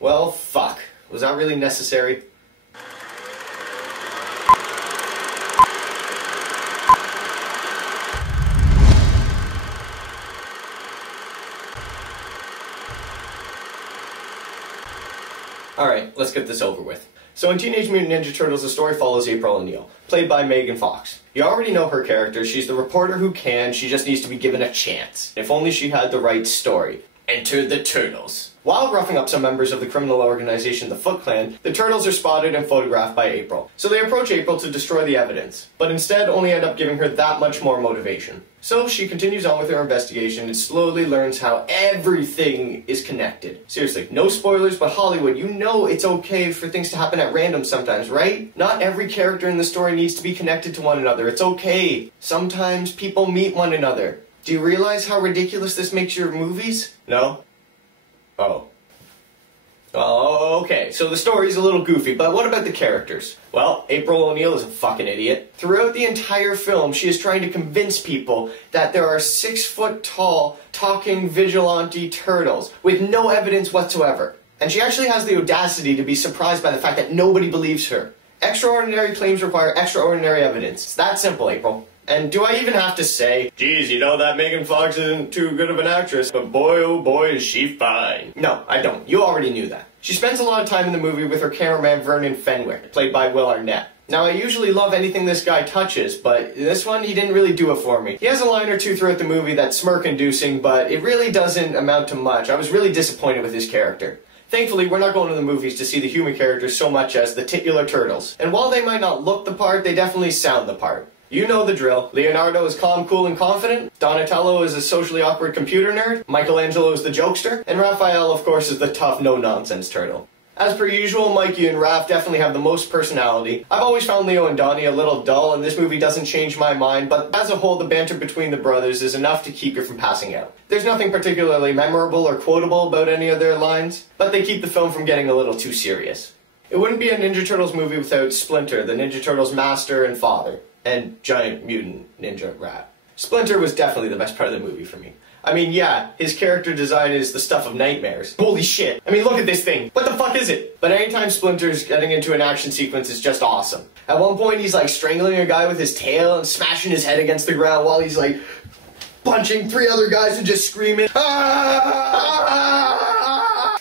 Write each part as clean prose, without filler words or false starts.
Well, fuck. Was that really necessary? Alright, let's get this over with. So in Teenage Mutant Ninja Turtles, the story follows April O'Neil, played by Megan Fox. You already know her character. She's the reporter who can. She just needs to be given a chance. If only she had the right story. Enter the Turtles. While roughing up some members of the criminal organization the Foot Clan, the Turtles are spotted and photographed by April. So they approach April to destroy the evidence, but instead only end up giving her that much more motivation. So she continues on with her investigation and slowly learns how everything is connected. Seriously, no spoilers, but Hollywood, you know it's okay for things to happen at random sometimes, right? Not every character in the story needs to be connected to one another. It's okay. Sometimes people meet one another. Do you realize how ridiculous this makes your movies? No? Oh. Oh, okay, so the story's a little goofy, but what about the characters? Well, April O'Neil is a fucking idiot. Throughout the entire film, she is trying to convince people that there are 6-foot-tall, talking vigilante turtles, with no evidence whatsoever. And she actually has the audacity to be surprised by the fact that nobody believes her. Extraordinary claims require extraordinary evidence. It's that simple, April. And do I even have to say, geez, you know that Megan Fox isn't too good of an actress, but boy oh boy is she fine. No, I don't. You already knew that. She spends a lot of time in the movie with her cameraman Vernon, played by Will Arnett. Now, I usually love anything this guy touches, but this one, he didn't really do it for me. He has a line or two throughout the movie that's smirk-inducing, but it really doesn't amount to much. I was really disappointed with his character. Thankfully, we're not going to the movies to see the human characters so much as the titular turtles. And while they might not look the part, they definitely sound the part. You know the drill. Leonardo is calm, cool, and confident. Donatello is a socially awkward computer nerd. Michelangelo is the jokester. And Raphael, of course, is the tough, no-nonsense turtle. As per usual, Mikey and Raph definitely have the most personality. I've always found Leo and Donnie a little dull, and this movie doesn't change my mind, but as a whole, the banter between the brothers is enough to keep you from passing out. There's nothing particularly memorable or quotable about any of their lines, but they keep the film from getting a little too serious. It wouldn't be a Ninja Turtles movie without Splinter, the Ninja Turtles' master and father. And giant mutant ninja rat. Splinter was definitely the best part of the movie for me. I mean, yeah, his character design is the stuff of nightmares. Holy shit. I mean, look at this thing. What the fuck is it? But anytime Splinter's getting into an action sequence, it's just awesome. At one point, he's like strangling a guy with his tail and smashing his head against the ground while he's like punching 3 other guys and just screaming.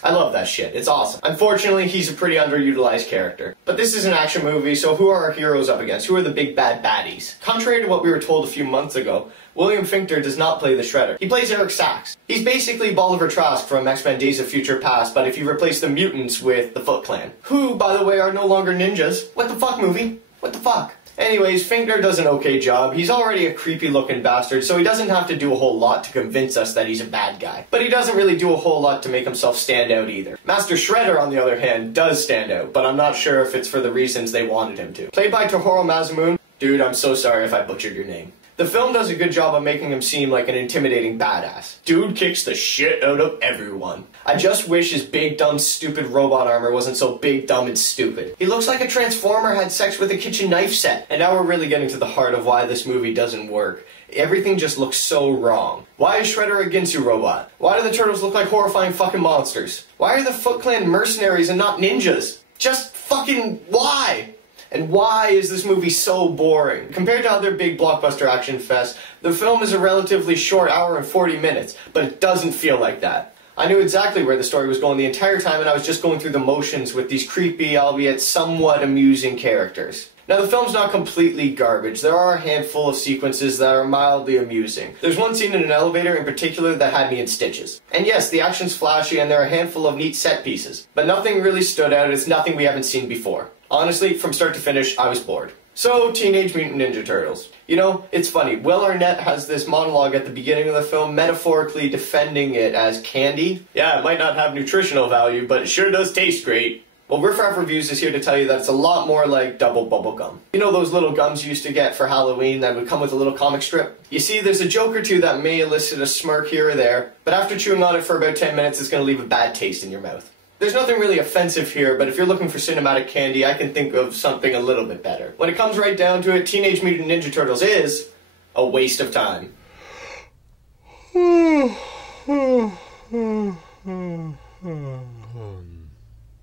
I love that shit. It's awesome. Unfortunately, he's a pretty underutilized character. But this is an action movie, so who are our heroes up against? Who are the big bad baddies? Contrary to what we were told a few months ago, William Fichtner does not play the Shredder. He plays Eric Sachs. He's basically Bolivar Trask from X-Men Days of Future Past, but if you replace the mutants with the Foot Clan. Who, by the way, are no longer ninjas. What the fuck, movie? What the fuck? Anyways, Fichtner does an okay job. He's already a creepy-looking bastard, so he doesn't have to do a whole lot to convince us that he's a bad guy. But he doesn't really do a whole lot to make himself stand out either. Master Shredder, on the other hand, does stand out, but I'm not sure if it's for the reasons they wanted him to. Played by Tohru Masamune. Dude, I'm so sorry if I butchered your name. The film does a good job of making him seem like an intimidating badass. Dude kicks the shit out of everyone. I just wish his big, dumb, stupid robot armor wasn't so big, dumb, and stupid. He looks like a transformer had sex with a kitchen knife set. And now we're really getting to the heart of why this movie doesn't work. Everything just looks so wrong. Why is Shredder a Ginsu robot? Why do the turtles look like horrifying fucking monsters? Why are the Foot Clan mercenaries and not ninjas? Just fucking why? And why is this movie so boring? Compared to other big blockbuster action fests, the film is a relatively short hour and 40 minutes, but it doesn't feel like that. I knew exactly where the story was going the entire time, and I was just going through the motions with these creepy, albeit somewhat amusing characters. Now, the film's not completely garbage. There are a handful of sequences that are mildly amusing. There's one scene in an elevator in particular that had me in stitches. And yes, the action's flashy and there are a handful of neat set pieces, but nothing really stood out. It's nothing we haven't seen before. Honestly, from start to finish, I was bored. So, Teenage Mutant Ninja Turtles. You know, it's funny. Will Arnett has this monologue at the beginning of the film metaphorically defending it as candy. Yeah, it might not have nutritional value, but it sure does taste great. Well, Riff Raff Reviews is here to tell you that it's a lot more like double bubble gum. You know those little gums you used to get for Halloween that would come with a little comic strip? You see, there's a joke or two that may elicit a smirk here or there, but after chewing on it for about 10 minutes, it's going to leave a bad taste in your mouth. There's nothing really offensive here, but if you're looking for cinematic candy, I can think of something a little bit better. When it comes right down to it, Teenage Mutant Ninja Turtles is a waste of time.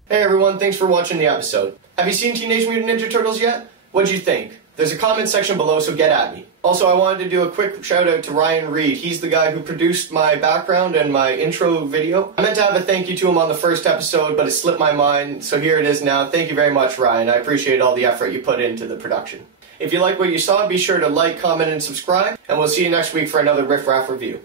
Hey everyone, thanks for watching the episode. Have you seen Teenage Mutant Ninja Turtles yet? What'd you think? There's a comment section below, so get at me. Also, I wanted to do a quick shout out to Ryan Reed. He's the guy who produced my background and my intro video. I meant to have a thank you to him on the first episode, but it slipped my mind, so here it is now. Thank you very much, Ryan. I appreciate all the effort you put into the production. If you like what you saw, be sure to like, comment, and subscribe, and we'll see you next week for another Riff Raff review.